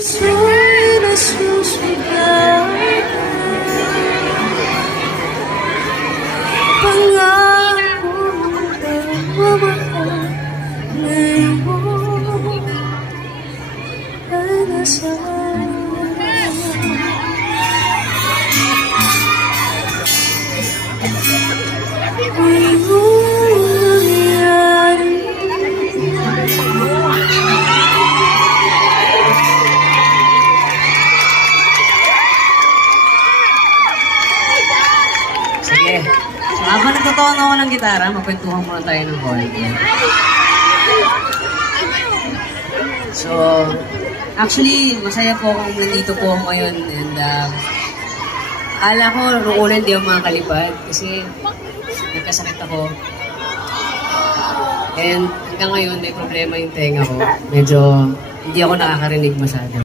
Soy na susunod. Pangako magmamahal ngayon ay nasa Sige. So, habang nagtatawa ako ng gitara, magkwentuhan muna tayo ng konti. So, actually, masaya po akong nandito po ako ngayon. And, akala ko, noong una hindi ako makakalipad kasi nagkasakit ako. And hanggang ngayon, may problema yung tenga ko. Medyo hindi ako nakakarinig masyado.